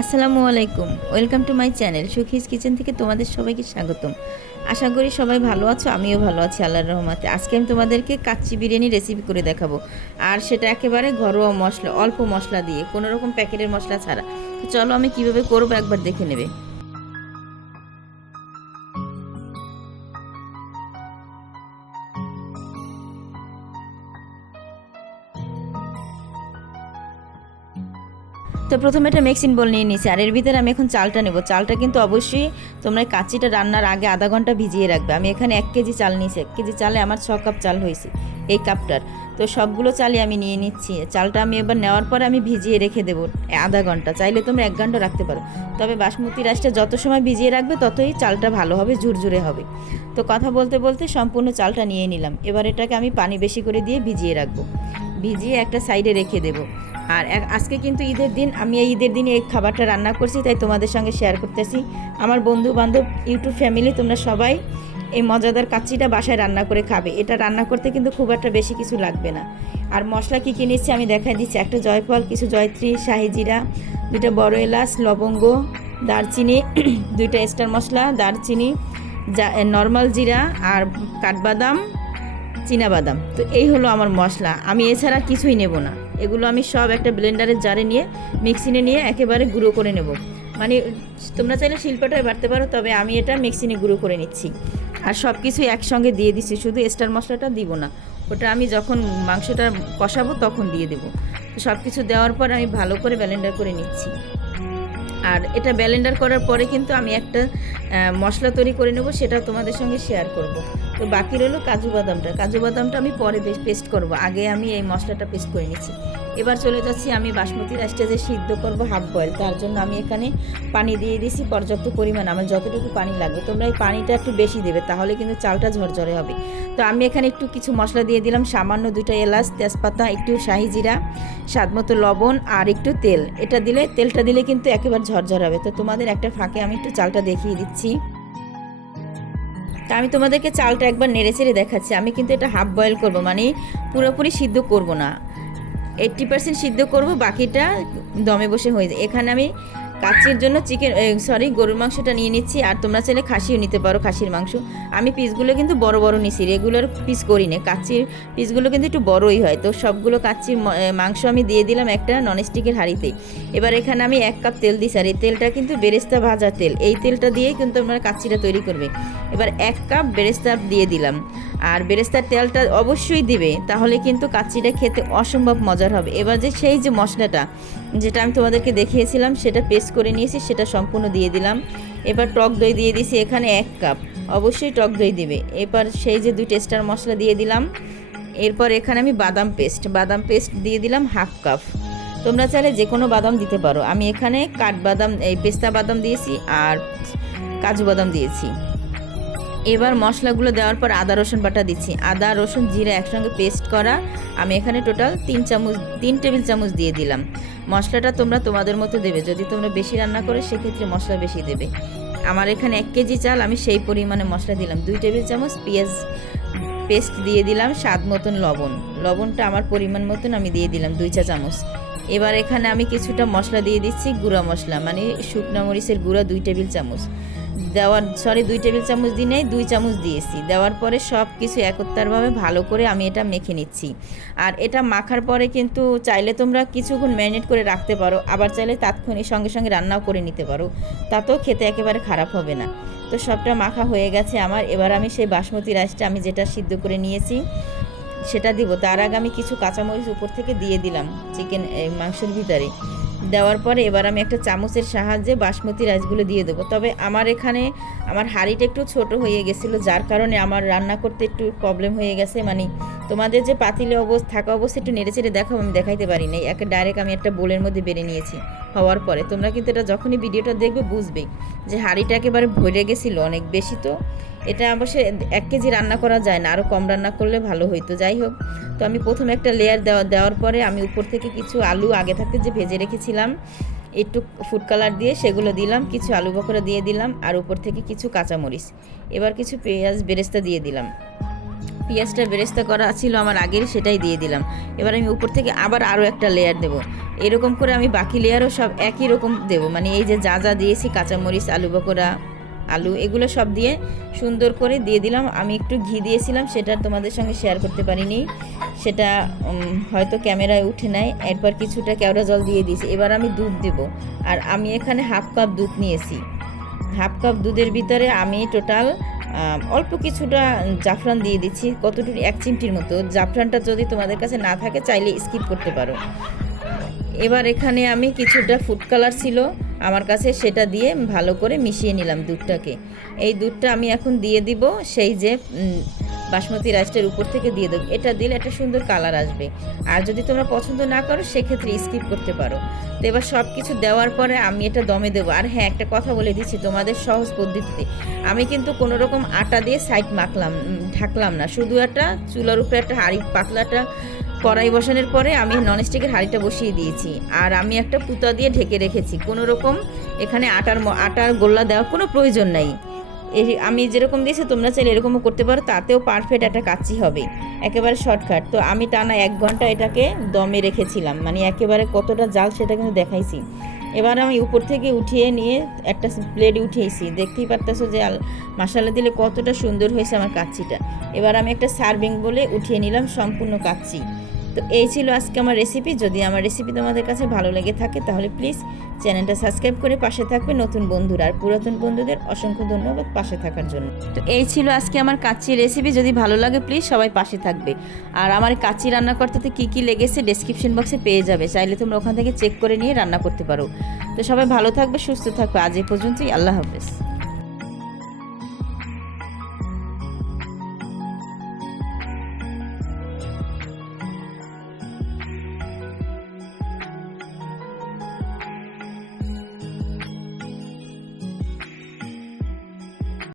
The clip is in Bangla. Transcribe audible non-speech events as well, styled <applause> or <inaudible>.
আসসালামু আলাইকুম। Welcome to my channel Sukhi's kitchen থেকে তোমাদের সবাইকে স্বাগতম। আশা করি সবাই ভালো আছো, আমিও ভালো আছি আল্লাহর রহমাতে। আজকে আমি তোমাদেরকে কাচ্চি বিরিয়ানি রেসিপি করে দেখাবো। আর সেটা একেবারে ঘরোয়া মশলা, অল্প মশলা দিয়ে, কোনো রকম প্যাকেটের মশলা ছাড়া। চলো আমি কীভাবে করব একবার দেখে নেবে। তো প্রথমে একটা মিক্সিং বল নিয়ে নিয়েছি, আর এর ভিতরে আমি এখন চালটা নেব। চালটা কিন্তু অবশ্যই তোমরা কাঁচিটা রান্নার আগে আধা ঘণ্টা ভিজিয়ে রাখবে। আমি এখানে এক কেজি চাল নিয়েছি। এক কেজি চালে আমার ছ কাপ চাল হয়েছে এই কাপটার। তো সবগুলো চালই আমি নিয়ে নিচ্ছি। চালটা আমি এবার নেওয়ার পরে আমি ভিজিয়ে রেখে দেবো আধা ঘণ্টা। চাইলে তোমরা এক ঘণ্টা রাখতে পারো। তবে বাসমতি রাইসটা যত সময় ভিজিয়ে রাখবে, ততই চালটা ভালো হবে, ঝুরঝুরে হবে। তো কথা বলতে বলতে সম্পূর্ণ চালটা নিয়ে নিলাম। এবার এটাকে আমি পানি বেশি করে দিয়ে ভিজিয়ে রাখব। ভিজিয়ে একটা সাইডে রেখে দেবো। আর আজকে কিন্তু ঈদের দিন, আমি এই ঈদের দিনে এই খাবারটা রান্না করছি, তাই তোমাদের সঙ্গে শেয়ার করতেছি। আমার বন্ধু বান্ধব ইউটিউব ফ্যামিলি তোমরা সবাই এই মজাদার কাচ্চিটা বাসায় রান্না করে খাবে। এটা রান্না করতে কিন্তু খুব একটা বেশি কিছু লাগবে না। আর মশলা কী কী নিচ্ছি আমি দেখাই দিচ্ছি। একটা জয়ফল, কিছু জয়ত্রী, শাহি জিরা, দুইটা বড় এলাচ, লবঙ্গ, দারচিনি, <clears throat> দুইটা স্টার মশলা, দারচিনি, যা নর্মাল জিরা আর কাঠবাদাম বাদাম তো এই হলো আমার মশলা। আমি এছাড়া কিছুই নেব না। এগুলো আমি সব একটা ব্লেন্ডারের জারে নিয়ে মিক্সিনে নিয়ে একেবারে গুঁড়ো করে নেব। মানে তোমরা চাইলে শিল্পটায় বাড়তে পারো, তবে আমি এটা মিক্সিনে গুঁড়ো করে নিচ্ছি। আর সব কিছু একসঙ্গে দিয়ে দিচ্ছি শুধু স্টার মশলাটা দিব না। ওটা আমি যখন মাংসটা কষাবো তখন দিয়ে দেবো। সব কিছু দেওয়ার পর আমি ভালো করে ব্লেন্ডার করে নিচ্ছি। আর এটা ব্লেন্ডার করার পরে কিন্তু আমি একটা মশলা তৈরি করে নেব, সেটা তোমাদের সঙ্গে শেয়ার করব। তো বাকি রইল কাজু বাদামটা। কাজু বাদামটা আমি পরে পেস্ট করব। আগে আমি এই মশলাটা পেস্ট করে নিচ্ছি এবার চলে যাচ্ছি আমি বাসমতি রাইসটা যে সিদ্ধ করব হাফ বয়েল, তার জন্য আমি এখানে পানি দিয়ে দিয়েছি পর্যাপ্ত পরিমাণ। আমার যতটুকু পানি লাগবে, তোমরা এই পানিটা একটু বেশি দেবে, তাহলে কিন্তু চালটা ঝরঝরে হবে। তো আমি এখানে একটু কিছু মশলা দিয়ে দিলাম, সামান্য দুটো এলাচ, তেজপাতা, একটু শাহি জিরা, স্বাদ মতো লবণ আর একটু তেল। এটা দিলে তেলটা দিলে কিন্তু একেবারে ঝরঝর হবে। তো তোমাদের একটা ফাঁকে আমি একটু চালটা দেখিয়ে দিচ্ছি। তা আমি তোমাদেরকে চালটা একবার নেড়ে চেড়ে দেখাচ্ছি। আমি কিন্তু এটা হাফ বয়েল করব মানে পুরোপুরি সিদ্ধ করব না। এইট্টি পার্সেন্ট সিদ্ধ করব, বাকিটা দমে বসে হয়ে যায়। এখানে আমি কাচ্চির জন্য চিকেন সরি গরুর মাংসটা নিয়ে নিচ্ছি। আর তোমরা চাইলে খাসিও নিতে পারো খাসির মাংস। আমি পিসগুলো কিন্তু বড় বড় নিছি রেগুলার পিস করি না কাচ্চির পিসগুলো কিন্তু একটু বড়ই হয়। তো সবগুলো এ, মাংস আমি দিয়ে দিলাম একটা ননস্টিকের হাঁড়িতে। এবার এখানে আমি এক কাপ তেল দিছি আর এই তেলটা কিন্তু বেরেস্তা ভাজা তেল। এই তেলটা দিয়েই কিন্তু তোমরা কাচ্চিটা তৈরি করবে। এবার এক কাপ বেরেস্তা দিয়ে দিলাম। আর বেরেস্তার তেলটা অবশ্যই দিবে, তাহলে কিন্তু কাচ্চিটা খেতে অসম্ভব মজার হবে। এবার যে সেই যে মশলাটা, যেটা আমি তোমাদেরকে দেখিয়েছিলাম, সেটা পেস্ট করে নিয়েছি, সেটা সম্পূর্ণ দিয়ে দিলাম। এবার টক দই দিয়ে দিয়েছি এখানে এক কাপ, অবশ্যই টক দই দিবে। এবার সেই যে দুই টেস্টার মশলা দিয়ে দিলাম, এরপর এখানে আমি বাদাম পেস্ট বাদাম পেস্ট দিয়ে দিলাম হাফ কাপ। তোমরা চাইলে যে কোনো বাদাম দিতে পারো। আমি এখানে কাঠবাদাম, এই পেস্তা বাদাম দিয়েছি আর কাজু বাদাম দিয়েছি। এবার মশলাগুলো দেওয়ার পর আদা, রসুন বাটা দিচ্ছি। আদা, রসুন, জিরা একসঙ্গে পেস্ট করা। আমি এখানে টোটাল তিন চামচ, তিন টেবিল চামচ দিয়ে দিলাম। মশলাটা তোমরা তোমাদের মতো দেবে। যদি তোমরা বেশি রান্না করে, সেক্ষেত্রে মশলা বেশি দেবে। আমার এখানে এক কেজি চাল, আমি সেই পরিমাণে মশলা দিলাম। দুই টেবিল চামচ পেঁয়াজ পেস্ট দিয়ে দিলাম, স্বাদ মতন লবণ। লবণটা আমার পরিমাণ মতন আমি দিয়ে দিলাম দুই চা চামচ। এবার এখানে আমি কিছুটা মশলা দিয়ে দিচ্ছি গুঁড়া মশলা মানে শুকনো মরিচের গুঁড়া দুই টেবিল চামচ। দেওয়ার সরি দুই টেবিল চামচ দিয়ে নেই, দুই চামচ দিয়েছি। দেওয়ার পরে সব কিছু একত্রভাবে ভালো করে আমি এটা মেখে নিচ্ছি। আর এটা মাখার পরে কিন্তু চাইলে তোমরা কিছুক্ষণ ম্যারিনেট করে রাখতে পারো, আবার চাইলে তাৎক্ষণিক সঙ্গে সঙ্গে রান্নাও করে নিতে পারো। তাতেও খেতে একেবারে খারাপ হবে না। তো সবটা মাখা হয়ে গেছে আমার। এবার আমি সেই বাসমতি রাইসটা আমি যেটা সিদ্ধ করে নিয়েছি সেটা দিব। তার আগে আমি কিছু কাঁচামরিচ উপর থেকে দিয়ে দিলাম, চিকেন মাংসের ভিতরে। দেওয়ার পরে এবার আমি একটা চামচের সাহায্যে বাসমতি রাইসগুলো দিয়ে দেবো। তবে আমার এখানে, আমার হাঁড়িটা একটু ছোট হয়ে গেছিল, যার কারণে আমার রান্না করতে একটু প্রবলেম হয়ে গেছে। মানে তোমাদের যে পাতিলে অবস্থা, থাকা অবস্থা একটু নেড়ে চেড়ে দেখাও, আমি দেখাইতে পারি নাই। একে ডাইরেক্ট আমি একটা বোলের মধ্যে বেড়ে নিয়েছি হওয়ার পরে। তোমরা কিন্তু এটা যখনই ভিডিওটা দেখবে বুঝবে যে হাঁড়িটা একেবারে ভরে গেছিল অনেক বেশি তো। এটা অবশ্য এক কেজি রান্না করা যায় না আরও কম রান্না করলে ভালো হইতো, যাই হোক। তো আমি প্রথমে একটা লেয়ার দেওয়া, দেওয়ার পরে আমি উপর থেকে কিছু আলু আগে থাকতে যে ভেজে রেখেছিলাম, একটু ফুড কালার দিয়ে সেগুলো দিলাম, কিছু আলু বকরা দিয়ে দিলাম, আর উপর থেকে কিছু কাঁচামরিচ। এবার কিছু পেঁয়াজ বেরেস্তা দিয়ে দিলাম। পেঁয়াজটা বেরেস্তা করা ছিল আমার আগের, সেটাই দিয়ে দিলাম। এবার আমি উপর থেকে আবার আরও একটা লেয়ার দেবো। এরকম করে আমি বাকি লেয়ারও সব একই রকম দেবো মানে এই যে যা যা দিয়েছি, কাঁচামরিচ, আলু বকরা আলু, এগুলো সব দিয়ে সুন্দর করে দিয়ে দিলাম। আমি একটু ঘি দিয়েছিলাম, সেটা তোমাদের সঙ্গে শেয়ার করতে পারিনি। সেটা হয়তো ক্যামেরায় উঠে নাই। এরপর কিছুটা কেওড়া জল দিয়ে দিয়েছি। এবার আমি দুধ দেব। আর আমি এখানে হাফ কাপ দুধ নিয়েছি। হাফ কাপ দুধের ভিতরে আমি টোটাল অল্প কিছুটা জাফরান দিয়ে দিচ্ছি, কতটুকু, এক চিমটির মতো। জাফরানটা যদি তোমাদের কাছে না থাকে, চাইলে স্কিপ করতে পারো। এবার এখানে আমি কিছুটা ফুড কালার ছিল। আমার কাছে সেটা দিয়ে ভালো করে মিশিয়ে নিলাম দুধটাকে। এই দুধটা আমি এখন দিয়ে দিব, সেই যে বাসমতি রাইসটার উপর থেকে দিয়ে দেবো। এটা দিলে একটা সুন্দর কালার আসবে। আর যদি তোমরা পছন্দ না করো, সেক্ষেত্রে স্কিপ করতে পারো। তো এবার সব কিছু দেওয়ার পরে আমি এটা দমে দেবো। আর হ্যাঁ একটা কথা বলে দিচ্ছি তোমাদের সহজ পদ্ধতিতে। আমি কিন্তু কোনো রকম আটা দিয়ে সাইড মাখলাম ঢাকলাম না। শুধু একটা চুলার উপরে একটা হাঁড়ি পাতলাটা কড়াই বসানোর পরে আমি ননস্টিকের হাঁড়িটা বসিয়ে দিয়েছি। আর আমি একটা পুতা দিয়ে ঢেকে রেখেছি। কোনো রকম এখানে আটার আটার গোল্লা দেওয়ার কোনো প্রয়োজন নাই। আমি যেরকম দিয়েছি, তোমরা চাইলে এরকমও করতে পারো। তাতেও পারফেক্ট একটা কাচ্চি হবে। একেবারে শর্টকাট তো আমি টানা এক ঘণ্টা এটাকে দমে রেখেছিলাম। মানে একেবারে কতটা জাল সেটা কিন্তু দেখাইছি। এবার আমি উপর থেকে উঠিয়ে নিয়ে একটা প্লেট উঠিয়েছি। দেখতেই পারতেছো যে মশালা দিলে কতটা সুন্দর হয়েছে আমার কাচ্চিটা। এবার আমি একটা সার্ভিং বলে উঠিয়ে নিলাম সম্পূর্ণ কাচ্চি। তো এই ছিল আজকে আমার রেসিপি যদি আমার রেসিপি তোমাদের কাছে ভালো লেগে থাকে, তাহলে প্লিজ চ্যানেলটা সাবস্ক্রাইব করে পাশে থাকবে নতুন বন্ধুরা আর পুরাতন বন্ধুদের অসংখ্য ধন্যবাদ পাশে থাকার জন্য। তো এই ছিল আজকে আমার কাচ্চি রেসিপি যদি ভালো লাগে প্লিজ সবাই পাশে থাকবে। আর আমার কাচ্চি রান্না করতে কী কী লেগেছে ডেসক্রিপশন বক্সে পেয়ে যাবে। চাইলে তোমরা ওখান থেকে চেক করে নিয়ে রান্না করতে পারো। তো সবাই ভালো থাকবে, সুস্থ থাকবে। আজ এই পর্যন্তই। আল্লাহ হাফেজ।